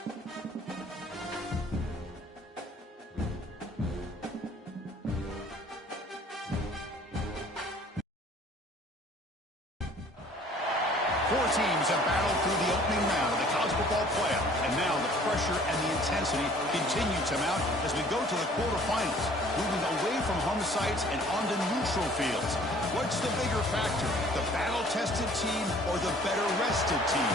Four teams have battled through the opening round of the college football playoff, and now the pressure and the intensity continue to mount as we go to the quarterfinals, moving away from home sites and onto neutral fields. What's the bigger factor, the battle-tested team or the better-rested team?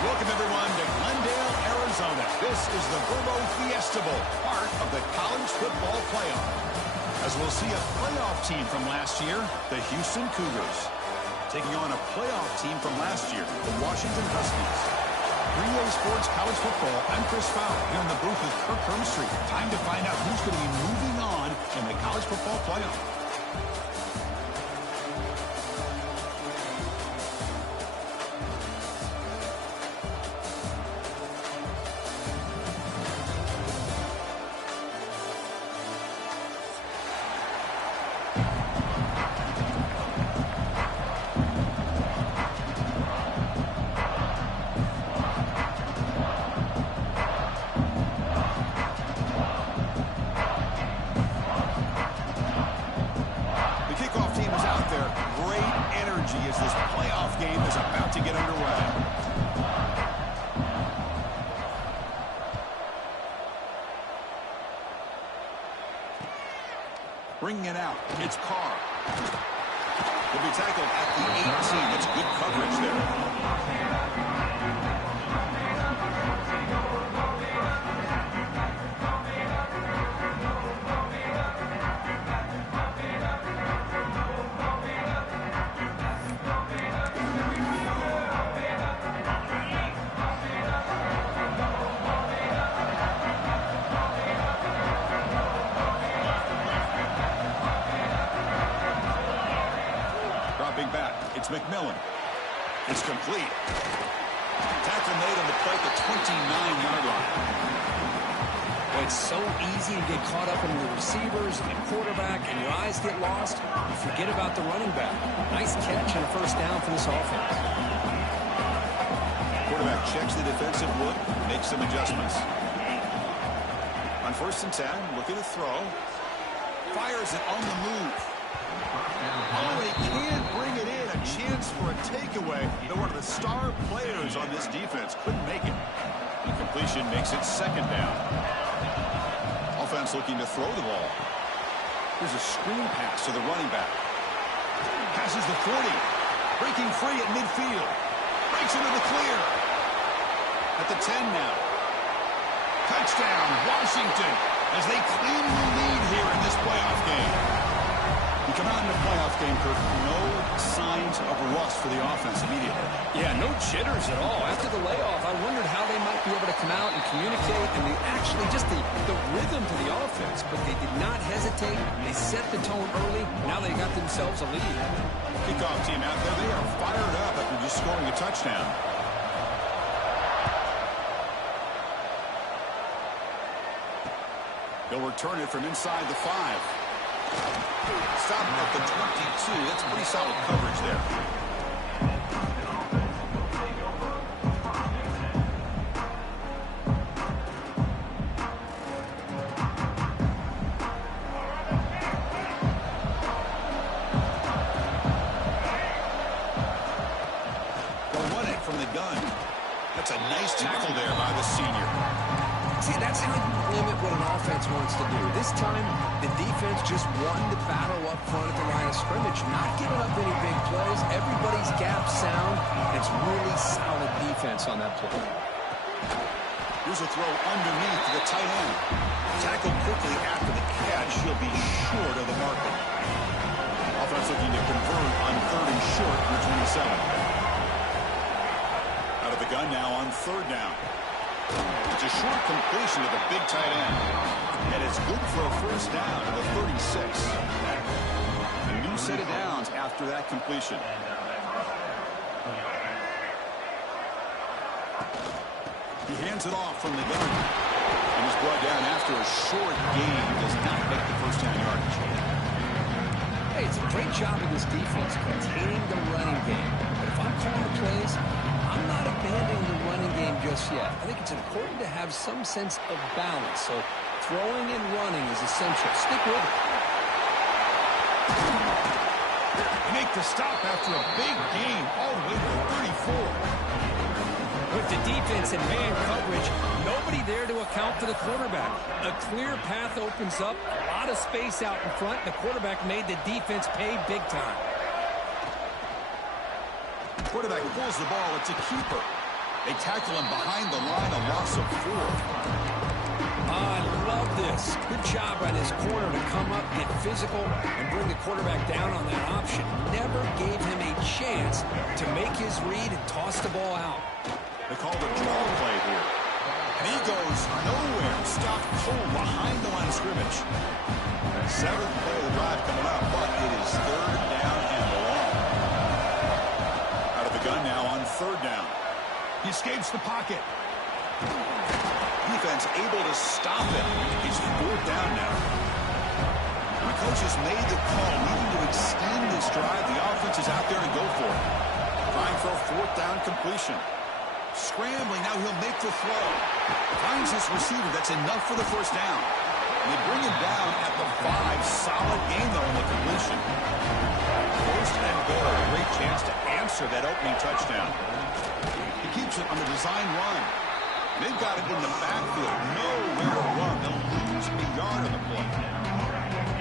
Welcome, everyone, to Glendale, Arizona. This is the Verbo Fiesta Bowl, part of the college football playoff. As we'll see a playoff team from last year, the Houston Cougars, taking on a playoff team from last year, the Washington Huskies. 3A Sports College Football, I'm Chris Fowler, here in the booth with Kirk Hermstreet. Time to find out who's going to be moving on in the college football playoff. As this playoff game is about to get underway. Bringing it out, it's Carr. He'll be tackled at the 18. That's good coverage there. It's McMillan. It's complete. Tackle made on the play at the 29-yard line. Well, it's so easy to get caught up in the receivers and the quarterback, and your eyes get lost. You forget about the running back. Nice catch and a first down for this offense. Quarterback checks the defensive look, makes some adjustments. On 1st and 10, look at the throw. Fires it on the move. Oh, they can't bring it in. A chance for a takeaway. But one of the star players on this defense couldn't make it. The completion makes it 2nd down. Offense looking to throw the ball. Here's a screen pass to the running back. Passes the 40. Breaking free at midfield. Breaks into the clear. At the 10 now. Touchdown, Washington, as they claim the lead here in this playoff game. You come out in the playoff game, Kirk, no signs of rust for the offense immediately. Yeah, no jitters at all. After the layoff, I wondered how they might be able to come out and communicate, and actually just the rhythm to the offense. But they did not hesitate. They set the tone early. Now they got themselves a lead. Kickoff team out there, they are fired up after just scoring a touchdown. They'll return it from inside the 5. Stop at the 22. That's pretty solid coverage there. They'll run it from the gun. That's a nice tackle there by the senior. See, that's how you limit what an offense wants to do. This time, the defense just won the battle up front at the line of scrimmage, not giving up any big plays. Everybody's gap sound. It's really solid defense on that play. Here's a throw underneath to the tight end. Tackled quickly after the catch. He'll be short of the marker. Offense looking to convert on 3rd and short from the 27. Out of the gun now on 3rd down. It's a short completion to the big tight end. And it's good for a first down to the 36. A new set of downs after that completion. He hands it off from the gun. And he's brought down after a short gain. He does not make the first down yardage. Hey, it's a great job of this defense containing the running game. But if I'm calling the plays, I'm not abandoning the running game just just yet. I think it's important to have some sense of balance. So throwing and running is essential. Stick with it. Make the stop after a big gain all the way to 34. With the defense and man coverage, nobody there to account for the quarterback. A clear path opens up, a lot of space out in front. The quarterback made the defense pay big time. Quarterback pulls the ball. It's a keeper. They tackle him behind the line, a loss of 4. I love this. Good job by this corner to come up, get physical, and bring the quarterback down on that option. Never gave him a chance to make his read and toss the ball out. They called a draw play here. And he goes nowhere. Stopped cold behind the line of scrimmage. 7th play of the drive coming up, but it is 3rd down and long. Out of the gun now on 3rd down. He escapes the pocket. Defense able to stop it. He's 4th down now. And the coach has made the call, needing to extend this drive. The offense is out there and go for it. Trying for a 4th down completion. Scrambling, now he'll make the throw. Finds his receiver, that's enough for the 1st down. And they bring him down at the 5. Solid game, though, on the completion. 1st and goal, a great chance to answer that opening touchdown. He keeps it on the design run. They've got it in the backfield, nowhere to run. They'll lose a yard on the play.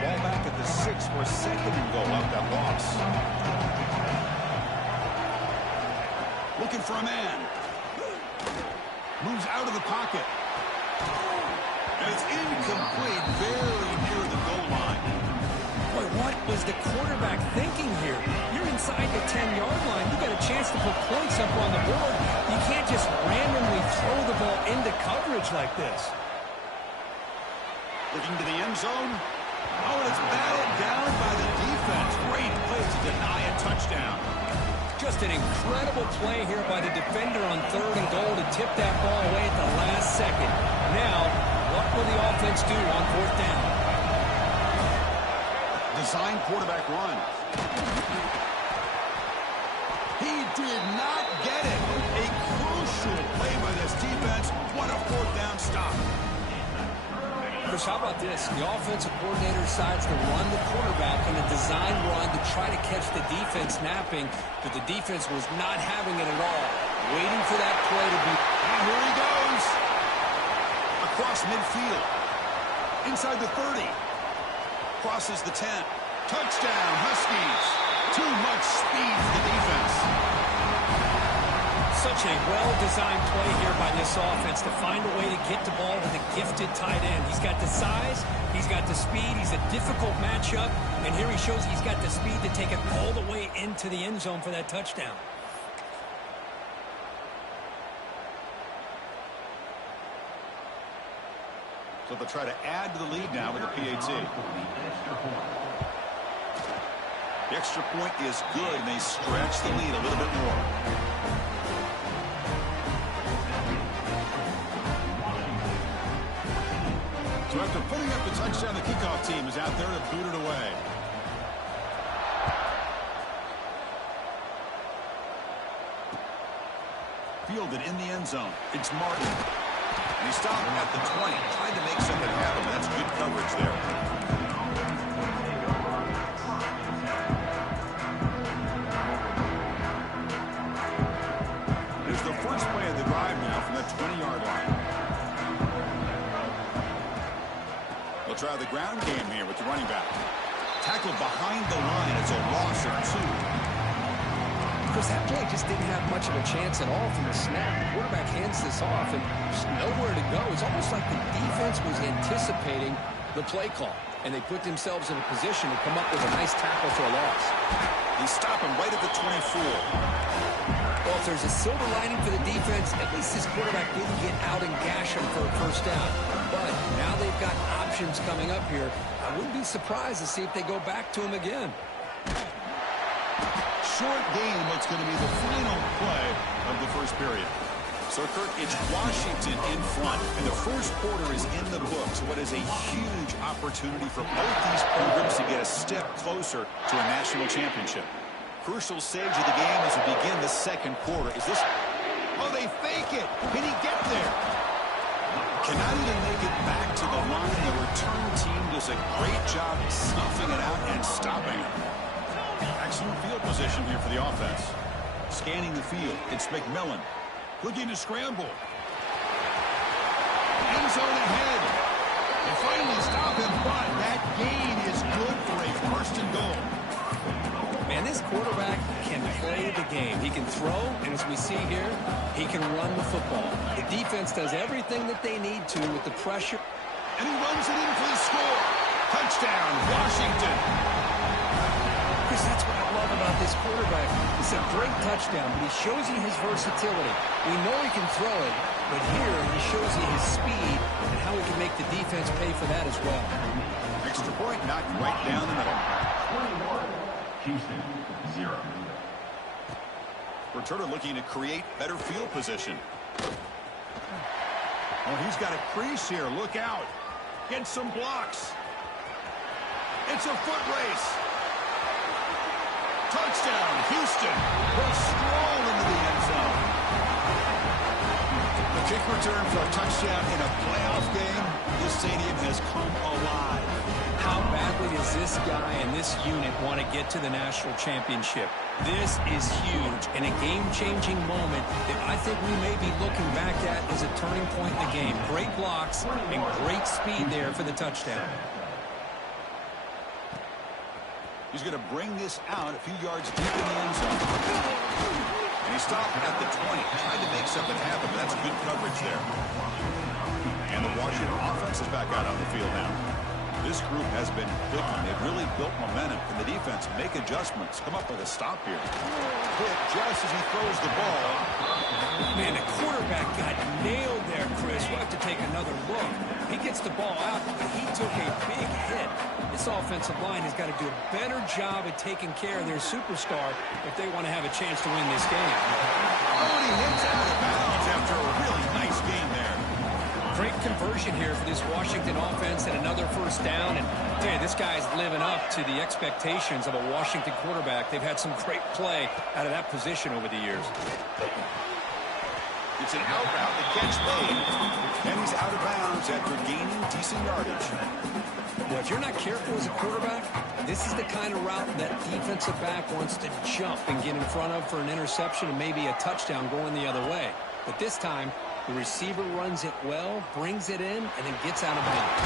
Ball back at the 6 for a 2nd and goal out that loss. Looking for a man. Moves out of the pocket. And it's incomplete, very near the goal line. Boy, what was the quarterback thinking here? You're inside the 10-yard line. You got a chance to put points up on the board. You can't just randomly throw the ball into coverage like this. Looking to the end zone. Oh, and it's batted down by the defense. Great play to deny a touchdown. Just an incredible play here by the defender on 3rd and goal to tip that ball away at the last second. Now, what will the offense do on 4th down? Design quarterback run. He did not get it. A crucial play by this defense. What a 4th down stop. Chris, how about this? The offensive coordinator decides to run the quarterback in a design run to try to catch the defense napping, but the defense was not having it at all. Waiting for that play to be... And here he goes. Across midfield. Inside the 30. Crosses the 10. Touchdown, Huskies. Too much speed for the defense. Such a well-designed play here by this offense to find a way to get the ball to the gifted tight end. He's got the size, he's got the speed, he's a difficult matchup, and here he shows he's got the speed to take it all the way into the end zone for that touchdown. So they'll try to add to the lead now with the PAT. The extra point is good, and they stretch the lead a little bit more. So after putting up the touchdown, the kickoff team is out there to boot it away. Fielded in the end zone. It's Martin. And he stopped at the 20, trying to make something happen. That's good coverage there. Here's the first play of the drive now from the 20-yard line. They'll try the ground game here with the running back. Tackled behind the line. It's a loss of 2. Chris, that play just didn't have much of a chance at all from the snap. The quarterback hands this off, and there's nowhere to go. It's almost like the defense was anticipating the play call, and they put themselves in a position to come up with a nice tackle for a loss. They stop him right at the 24. Well, if there's a silver lining for the defense, at least this quarterback didn't get out and gash him for a 1st down. But now they've got options coming up here. I wouldn't be surprised to see if they go back to him again. Short game, what's going to be the final play of the first period. So, Kirk, it's Washington in front, and the first quarter is in the books. What is a huge opportunity for both these programs to get a step closer to a national championship. Crucial stage of the game as we begin the second quarter. Is this... Oh, they fake it. Can he get there? Cannot even make it back to the line. The return team does a great job snuffing it out and stopping it. Excellent field position here for the offense. Scanning the field, it's McMillan. Looking to scramble. End zone ahead. They finally stop him, but that gain is good for a first and goal. Man, this quarterback can play the game. He can throw, and as we see here, he can run the football. The defense does everything that they need to with the pressure. And he runs it in for the score. Touchdown, Washington. Chris, that's what I love about this quarterback. It's a great touchdown, but he shows you his versatility. We know he can throw it, but here he shows you his speed and how he can make the defense pay for that as well. Extra point knocked right down the middle. Houston, 0. Returner looking to create better field position. Oh, he's got a crease here. Look out. Get some blocks. It's a foot race. Touchdown, Houston. Will stroll into the end zone. The kick return for a touchdown in a playoff game. This stadium has come alive. How badly does this guy and this unit want to get to the national championship? This is huge and a game-changing moment that I think we may be looking back at as a turning point in the game. Great blocks and great speed there for the touchdown. He's going to bring this out a few yards deep in the end zone. And he stopped at the 20. Tried to make something happen, but that's good coverage there. And the Washington offense is back out on the field now. This group has been clicking. They've really built momentum. Can the defense make adjustments? Come up with a stop here. Hit just as he throws the ball. Man, the quarterback got nailed there, Chris. We'll have to take another look. He gets the ball out, but he took a big hit. This offensive line has got to do a better job at taking care of their superstar if they want to have a chance to win this game. Oh, and he hits out of bounds after a really nice game there. Great conversion here for this Washington offense and another first down. And I tell you, this guy's living up to the expectations of a Washington quarterback. They've had some great play out of that position over the years. It's an out route. The catch made. And he's out of bounds after gaining decent yardage. Well, if you're not careful as a quarterback, this is the kind of route that defensive back wants to jump and get in front of for an interception and maybe a touchdown going the other way. But this time, the receiver runs it well, brings it in, and then gets out of bounds.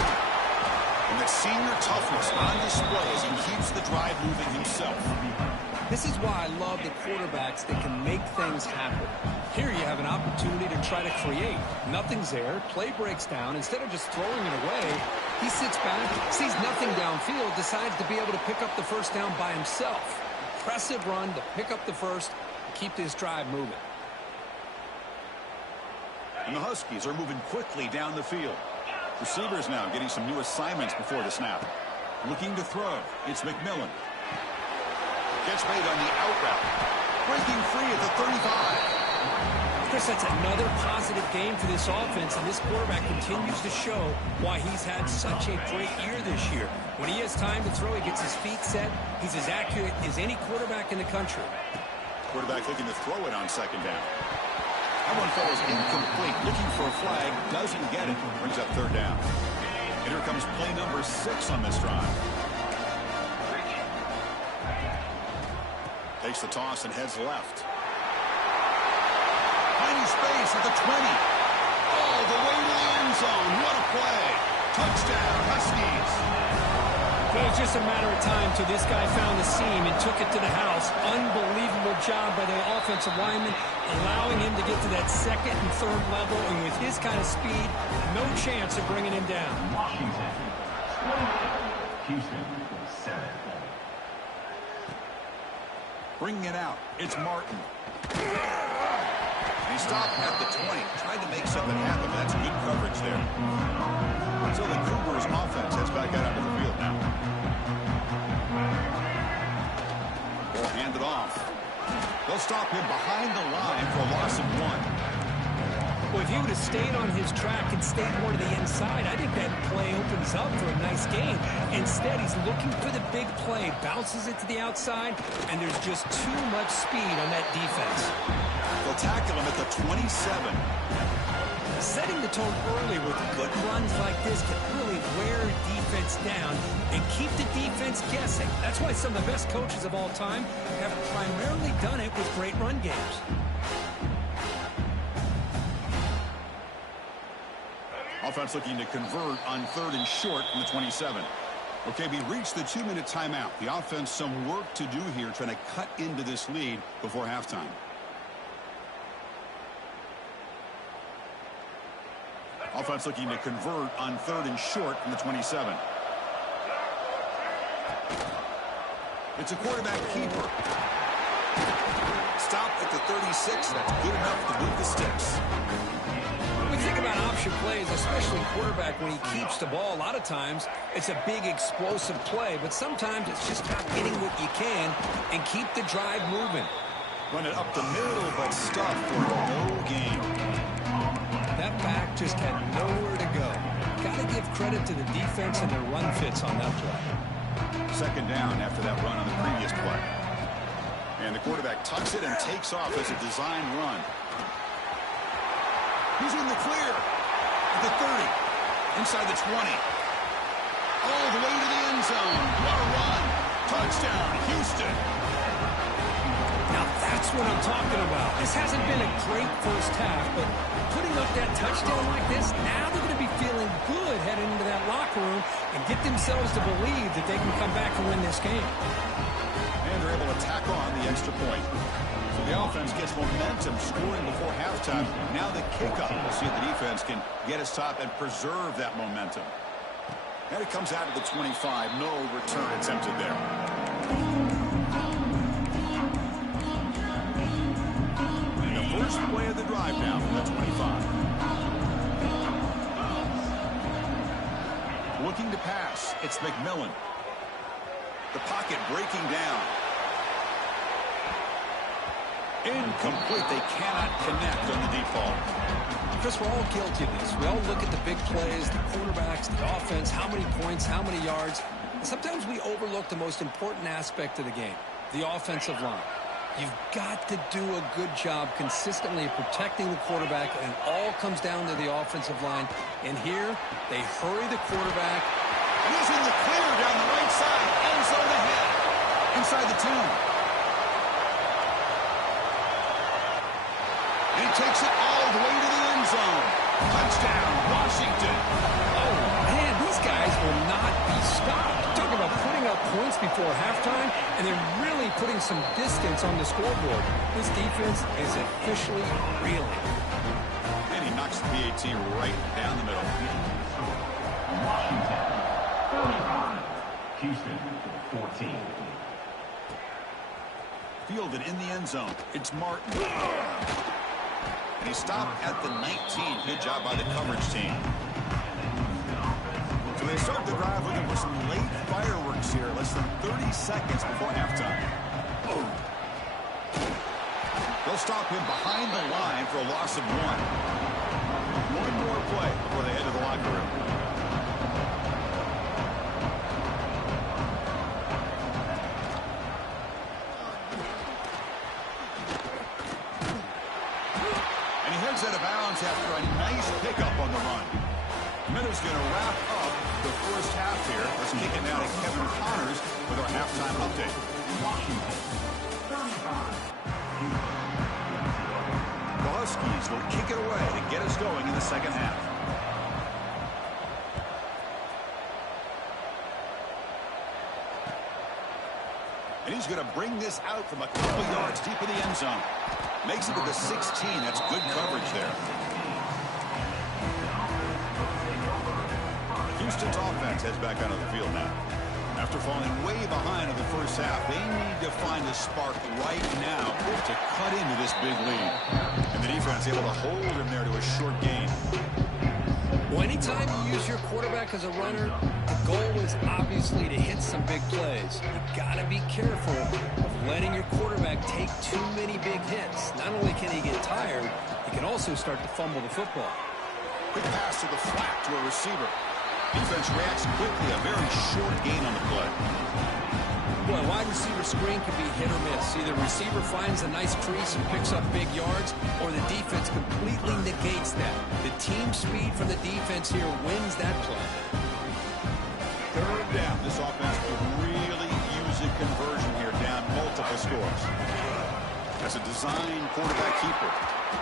And the senior toughness on display as he keeps the drive moving himself. This is why I love the quarterbacks that can make things happen. Here you have an opportunity to try to create. Nothing's there. Play breaks down. Instead of just throwing it away, he sits back, sees nothing downfield, decides to be able to pick up the first down by himself. Impressive run to pick up the first, keep this drive moving. And the Huskies are moving quickly down the field. Receivers now getting some new assignments before the snap. Looking to throw. It's McMillan. Catch made on the out route. Breaking free at the 35. Chris, that's another positive game for this offense, and this quarterback continues to show why he's had such a great year this year. When he has time to throw, he gets his feet set. He's as accurate as any quarterback in the country. Quarterback looking to throw it on second down. That one falls incomplete. Looking for a flag. Doesn't get it. Brings up third down. And here comes play number 6 on this drive. Takes the toss and heads left. Tiny space at the 20. All the way to the end zone. What a play. Touchdown, Huskies. Well, it was just a matter of time till this guy found the seam and took it to the house. Unbelievable job by the offensive lineman, allowing him to get to that second and third level. And with his kind of speed, no chance of bringing him down. Washington, 21. Houston, 7. Bringing it out. It's Martin. And he stopped at the 20. Tried to make something happen, but that's good coverage there. So the Cougars offense heads back out onto the field now. Ball handed off. They'll stop him behind the line for a loss of 1. Well, if he would have stayed on his track and stayed more to the inside, I think that play opens up for a nice game. Instead, he's looking for the big play, bounces it to the outside, and there's just too much speed on that defense. They'll tackle him at the 27. Setting the tone early with good runs like this can really wear defense down and keep the defense guessing. That's why some of the best coaches of all time have primarily done it with great run games. Offense looking to convert on 3rd and short from the 27. Okay, we reached the 2-minute timeout. The offense some work to do here trying to cut into this lead before halftime. Offense looking to convert on 3rd and short from the 27. It's a quarterback keeper. Stop at the 36. That's good enough to move the sticks. When we think about option plays, especially quarterback, when he keeps the ball, a lot of times it's a big explosive play, but sometimes it's just about getting what you can and keep the drive moving. Run it up the middle, but stuffed for no gain. That back just had nowhere to go. Got to give credit to the defense and their run fits on that play. 2nd down after that run on the previous play. And the quarterback tucks it and takes off as a design run. He's in the clear at the 30, inside the 20. All the way to the end zone. What a run. Touchdown, Houston. Now that's what I'm talking about. This hasn't been a great first half, but putting up that touchdown like this, now they're going to be feeling good heading into that locker room and get themselves to believe that they can come back and win this game. And they're able to tack on the extra point. So the offense gets momentum scoring before halftime. Now the kickoff. We'll see if the defense can get his top and preserve that momentum. And it comes out of the 25. No return attempted there. First play of the drive now from the 25. Looking to pass. It's McMillan. The pocket breaking down. Incomplete. They cannot connect on the default. Chris, we're all guilty of this. We all look at the big plays, the quarterbacks, the offense, how many points, how many yards. Sometimes we overlook the most important aspect of the game, the offensive line. You've got to do a good job consistently protecting the quarterback, and it all comes down to the offensive line. And here, they hurry the quarterback. He's in the clear down the right side. End zone ahead. Inside the 10. And he takes it all the way to the end zone. Touchdown, Washington. Oh, man, these guys will not be stopped. Talk about putting up points before halftime, and they're really putting some distance on the scoreboard. This defense is officially reeling. And he knocks the PAT right down the middle. Washington, 35. Houston, 14. Fielded in the end zone. It's Martin. And he stopped at the 19. Good job by the coverage team. So they start the drive looking for some late fireworks here. Less than 30 seconds before halftime. They'll stop him behind the line for a loss of 1. One more play before they head to the locker room. And he heads out of bounds after a nice pickup on the run. Miller's going to wrap up the first half here. Let's kick it now to Kevin Connors with our halftime update. Washington, 35. The Huskies will kick it away to get us going in the second half. And he's going to bring this out from a couple yards deep in the end zone. Makes it to the 16. That's good coverage there. Houston's offense heads back onto the field now. After falling way behind in the first half, they need to find a spark right now to cut into this big lead. And the defense able to hold him there to a short gain. Well, anytime you use your quarterback as a runner, the goal is obviously to hit some big plays. You got to be careful of letting your quarterback take too many big hits. Not only can he get tired, he can also start to fumble the football. Quick pass to the flat to a receiver. Defense reacts quickly. A very short gain on the play. Boy, wide receiver screen can be hit or miss. Either receiver finds a nice crease and picks up big yards, or the defense completely negates that. The team speed from the defense here wins that play. Third down. This offense could really use a conversion here, down multiple scores. That's a design quarterback keeper.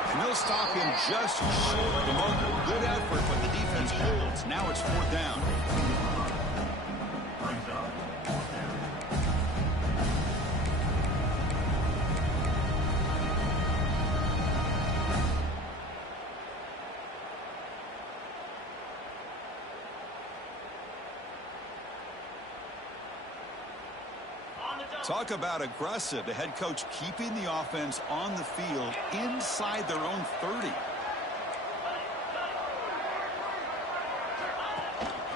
And they'll stop him just short of the marker. Good effort, but the defense holds. Now it's fourth down. Talk about aggressive. The head coach keeping the offense on the field inside their own 30.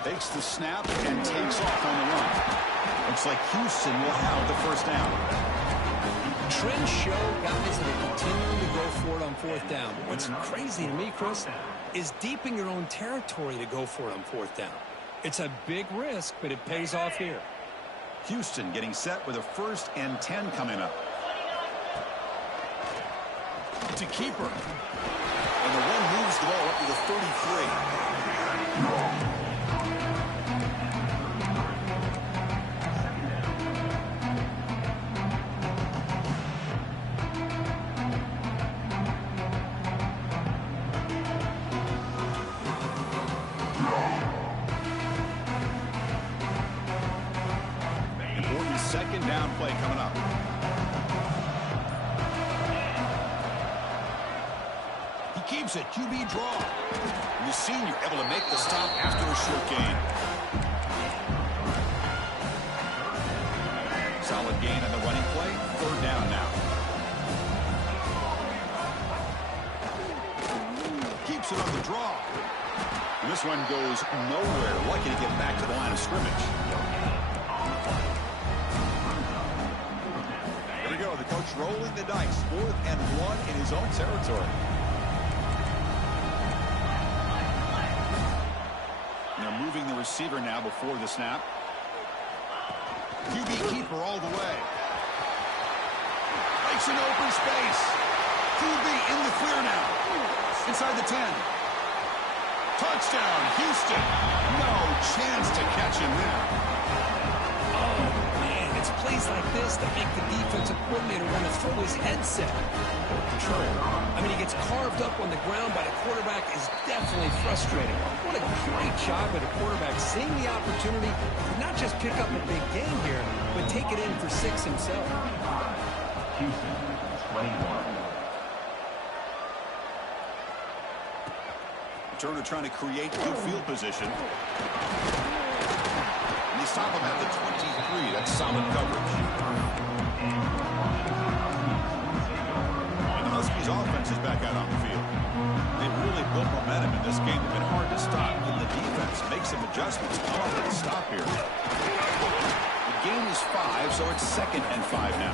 Takes the snap and takes off on the run. Looks like Houston will have the first down. Trends show guys that are continuing to go for it on fourth down. What's crazy to me, Chris, is deep in your own territory to go for it on fourth down. It's a big risk, but it pays off here. Houston getting set with a 1st and 10 coming up. To keeper. And the one moves the ball up to the 33. Second down play coming up. He keeps it. QB draw. And the senior able to make the stop after a short gain. Solid gain on the running play. Third down now. Keeps it on the draw. And this one goes nowhere. Lucky to get back to the line of scrimmage. The coach rolling the dice. 4th and 1 in his own territory. And they're moving the receiver now before the snap. QB keeper all the way. Makes an open space. QB in the clear now. Inside the 10. Touchdown, Houston. No chance to catch him there. It's plays like this that make the defensive coordinator want to throw his headset. True. I mean, he gets carved up on the ground by the quarterback is definitely frustrating. What a great job by the quarterback seeing the opportunity to not just pick up a big game here, but take it in for 6 himself. Houston, 21. Turner trying to create good field position. They stop him at the 23. That's solid coverage. And the Huskies offense is back out on the field. They've really built momentum in this game. They've been hard to stop. And the defense makes some adjustments. Come up with a stop here. The gain is 5, so it's 2nd and 5 now.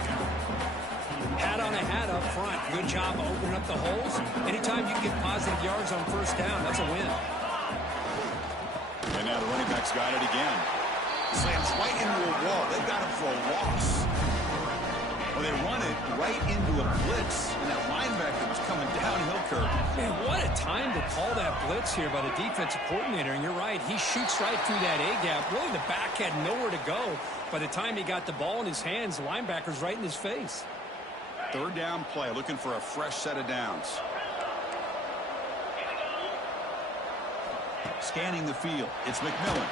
Hat on a hat up front. Good job opening up the holes. Anytime you can get positive yards on first down, that's a win. And now the running back's got it again. Slams right into a wall. They got him for a loss. Well, they run it right into a blitz, and that linebacker was coming downhill curve. Man, what a time to call that blitz here by the defensive coordinator. And you're right, he shoots right through that A-gap. Really, the back had nowhere to go. By the time he got the ball in his hands, the linebacker's right in his face. Third down play, looking for a fresh set of downs. Scanning the field, it's McMillan.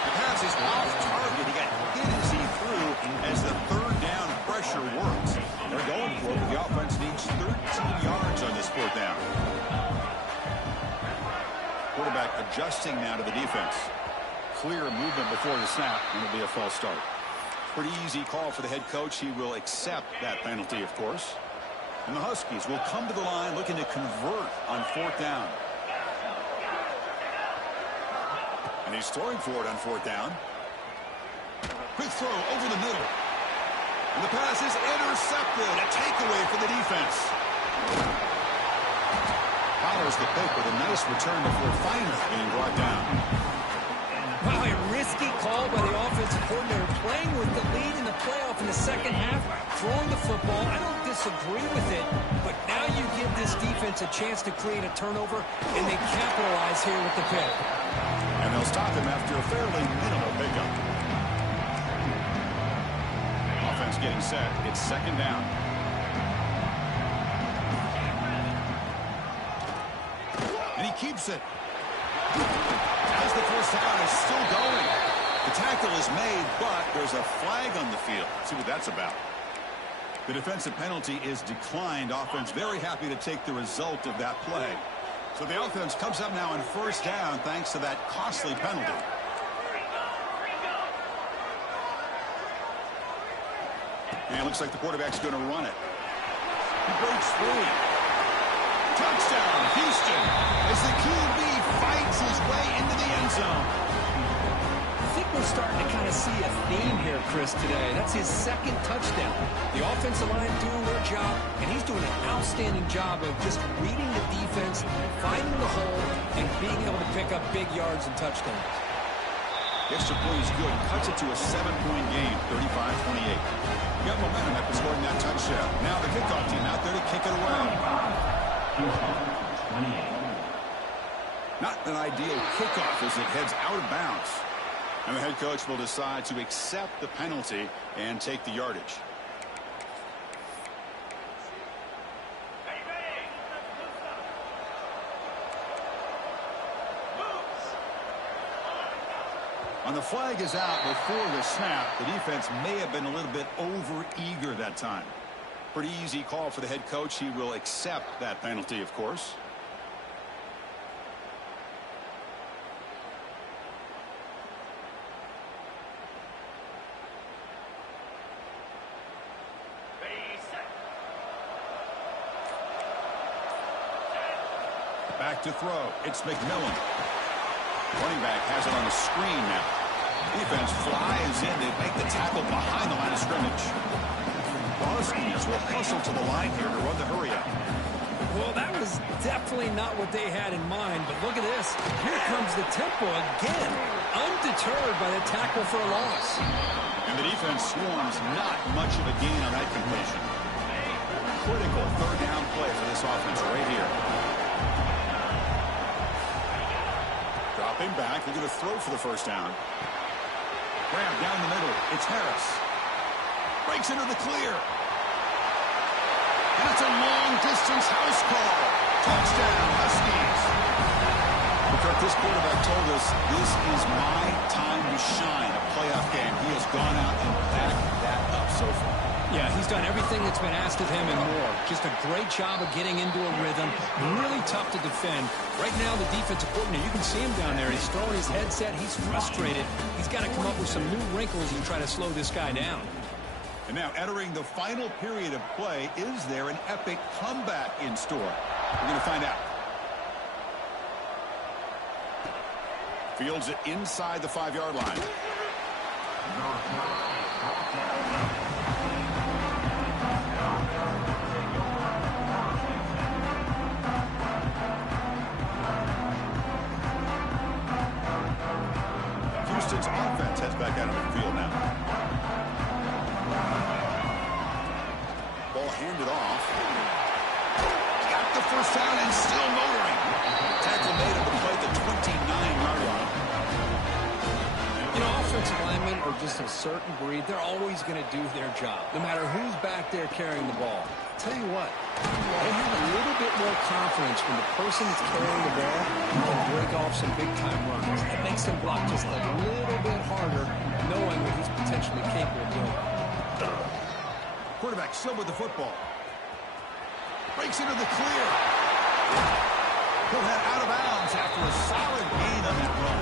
The pass is off target. He got hit as he threw as the third down pressure works. They're going for it. The offense needs 13 yards on this fourth down. Quarterback adjusting now to the defense. Clear movement before the snap, and it'll be a false start. Pretty easy call for the head coach. He will accept that penalty, of course. And the Huskies will come to the line looking to convert on fourth down. And he's throwing for it on fourth down. Quick throw over the middle. And the pass is intercepted. A takeaway for the defense. draws the pick with a nice return before finally being brought down. Wow, a risky call by the offensive coordinator, playing with the lead in the playoff in the second half, throwing the football. I don't disagree with it, but now you give this defense a chance to create a turnover, and they capitalize here with the pick. And they'll stop him after a fairly minimal pickup. Offense getting set. It's second down. And he keeps it. As the first down is still going. The tackle is made, but there's a flag on the field. Let's see what that's about. The defensive penalty is declined. Offense very happy to take the result of that play. So the offense comes up now on first down thanks to that costly penalty. And it looks like the quarterback's going to run it. He breaks free. Touchdown, Houston, as the QB fights his way into the end zone. I think we're starting to kind of see a theme here, Chris, today. That's his second touchdown. The offensive line doing their job, and he's doing an outstanding job of just reading the defense, finding the hole, and being able to pick up big yards and touchdowns. Extra point is good. Cuts it to a 7-point game, 35-28. Got momentum after scoring that touchdown. Now the kickoff team out there to kick it away. Not an ideal kickoff as it heads out of bounds. And the head coach will decide to accept the penalty and take the yardage. On the flag is out before the snap. The defense may have been a little bit over-eager that time. Pretty easy call for the head coach. He will accept that penalty, of course. Back to throw. It's McMillan. Running back has it on the screen now. Defense flies in. They make the tackle behind the line of scrimmage. Huskies will hustle to the line here to run the hurry up. Well, that was definitely not what they had in mind, but look at this. Here comes the tempo again, undeterred by the tackle for a loss. And the defense swarms not much of a gain on that completion. Critical third down play for this offense right here. Dropping back, they're going to throw for the first down. Grab down the middle. It's Harris. Breaks into the clear. And it's a long-distance house call. Touchdown, Huskies. Kirk, this quarterback told us this is my time to shine, a playoff game. He has gone out and backed that up so far. Yeah, he's done everything that's been asked of him and more. Just a great job of getting into a rhythm. Really tough to defend. Right now, the defensive coordinator, you can see him down there. He's throwing his headset. He's frustrated. He's got to come up with some new wrinkles and try to slow this guy down. And now entering the final period of play, is there an epic comeback in store? We're going to find out. Fields it inside the 5-yard line. Houston's offense heads back out of the field now. Ball handed off. Got the first down and still motoring. Tackle made at the play at the 29-yard line. You know, offensive linemen are just a certain breed. They're always going to do their job, no matter who's back there carrying the ball. I'll tell you what, they have a little bit more confidence when the person that's carrying the ball can break off some big-time runs. It makes them block just a little bit harder, knowing what he's potentially capable of doing. Quarterback still with the football. Breaks into the clear. He'll head out of bounds after a solid gain on that run.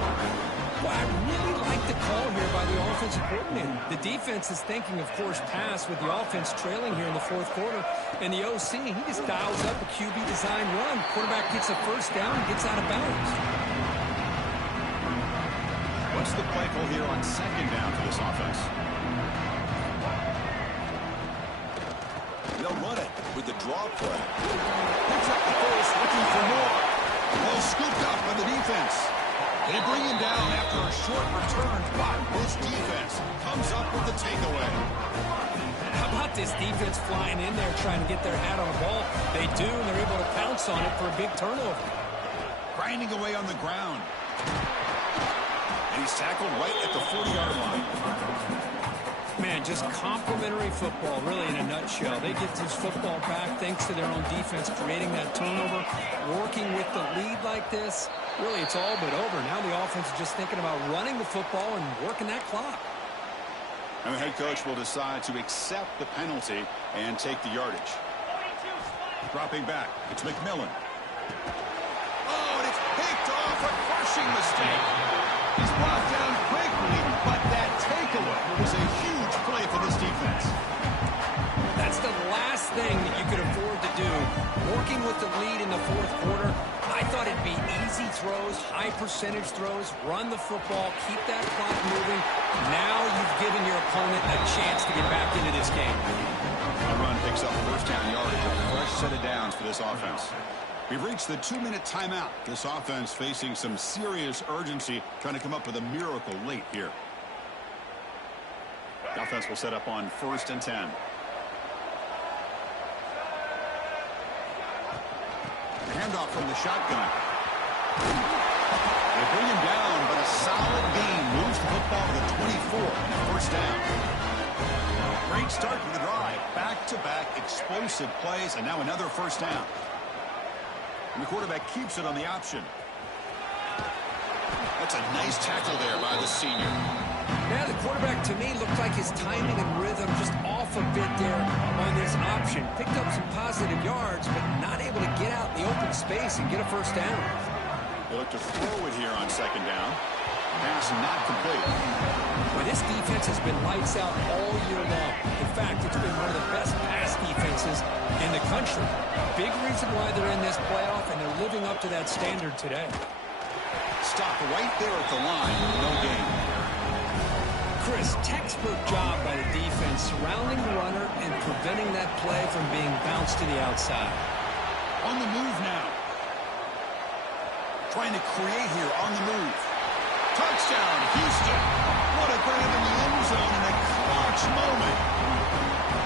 Well, I really like the call here by the offensive coordinator. The defense is thinking, of course, pass with the offense trailing here in the fourth quarter. And the OC, he just dials up a QB design run. Quarterback gets a first down and gets out of bounds. What's the play call here on second down for this offense? They'll run it with the draw play. Picks up the first, looking for more. short return, but this defense comes up with the takeaway. How about this defense flying in there trying to get their hat on the ball? They do, and they're able to pounce on it for a big turnover. Grinding away on the ground. And he's tackled right at the 40-yard line. Man, just complimentary football, really, in a nutshell. They get this football back thanks to their own defense, creating that turnover, working with the lead like this. Really, it's all but over. Now the offense is just thinking about running the football and working that clock. And the head coach will decide to accept the penalty and take the yardage. Dropping back, it's McMillan. Oh, and it's picked off, a crushing mistake. He's brought down quickly, but that takeaway was a huge play for this defense. That's the last thing that you could afford to do. Working with the lead in the fourth quarter, I thought it'd be easy throws, high percentage throws, run the football, keep that clock moving. Now you've given your opponent a chance to get back into this game. The run picks up first down yardage, a fresh set of downs for this offense. We've reached the 2-minute timeout. This offense facing some serious urgency, trying to come up with a miracle late here. The offense will set up on 1st and 10. Handoff from the shotgun. They bring him down, but a solid gain moves the football to the 24 and a first down. Great start to the drive. Back-to-back explosive plays, and now another first down. And the quarterback keeps it on the option. That's a nice tackle there by the senior. Now the quarterback, to me, looked like his timing and rhythm just off a bit there on this option. Picked up some positive yards, but not able to get out in the open space and get a first down. They look to throw it here on 2nd down. Pass not complete. Well, this defense has been lights out all year long. In fact, it's been one of the best pass defenses in the country. Big reason why they're in this playoff, and they're living up to that standard today. Stop right there at the line. No gain. Chris, textbook job by the defense, surrounding the runner and preventing that play from being bounced to the outside. On the move now. Trying to create here on the move. Touchdown, Houston. What a grab in the end zone in a clutch moment.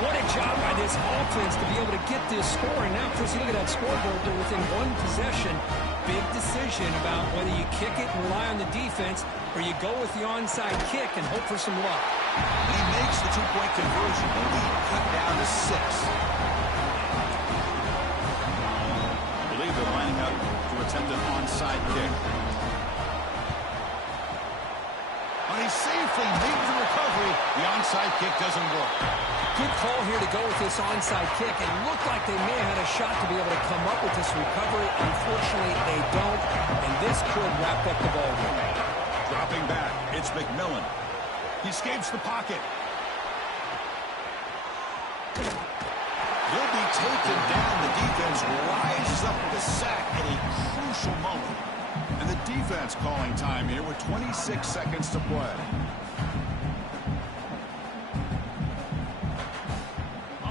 What a job by this offense to be able to get this scoring. Now, Chris, you look at that scoreboard. They're within one possession. Big decision about whether you kick it and rely on the defense or you go with the onside kick and hope for some luck. He makes the 2-point conversion. The lead cut down to 6. I believe they're lining up to attempt an onside kick. When he safely makes the recovery, the onside kick doesn't work. Good call here to go with this onside kick. It looked like they may have had a shot to be able to come up with this recovery. Unfortunately, they don't, and this could wrap up the ball game. Dropping back, it's McMillan. He escapes the pocket. He'll be taken down. The defense rises up with a sack at a crucial moment. And the defense calling time here with 26 seconds to play.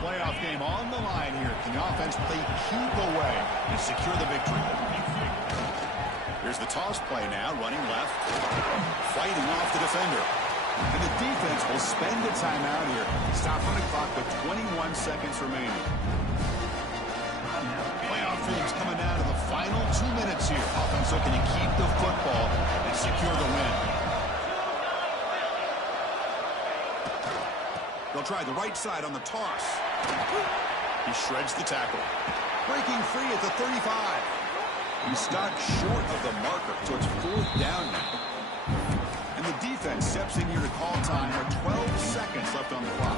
Playoff game on the line here. Can the offense play keep away and secure the victory? Here's the toss play now, running left, fighting off the defender. And the defense will spend the timeout here. Stop on the clock with 21 seconds remaining. Playoff game's coming down to the final 2 minutes here. Offense looking to keep the football and secure the win. They'll try the right side on the toss. He shreds the tackle. Breaking free at the 35. He's stopped short of the marker, so it's 4th down now. And the defense steps in here to call time with 12 seconds left on the clock.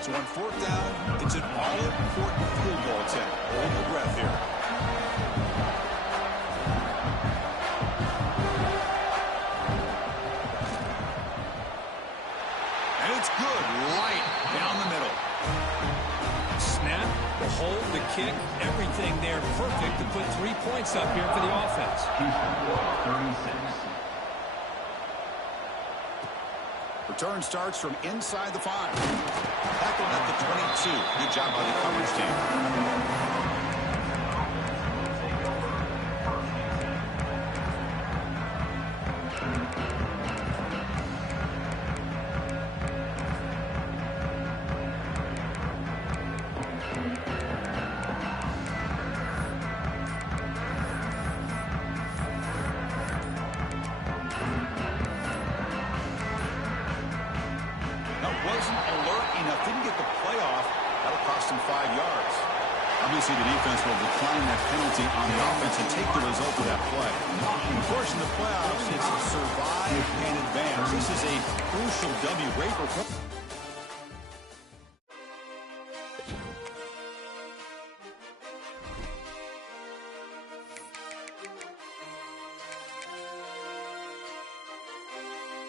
So on 4th down, it's an all-important field goal attempt. Hold your breath here. And it's good, right down the middle. Snap, the hold, the kick, everything there perfect to put 3 points up here for the offense. Houston, 36. Return starts from inside the 5. Tackled at the 22. Good job by the coverage team. Wasn't alert enough, didn't get the playoff. That'll cost him 5 yards. Obviously, the defense will decline that penalty on the offense and take the result of that play. Of course, in the playoffs, it's survive and advance. This is a crucial W. Great for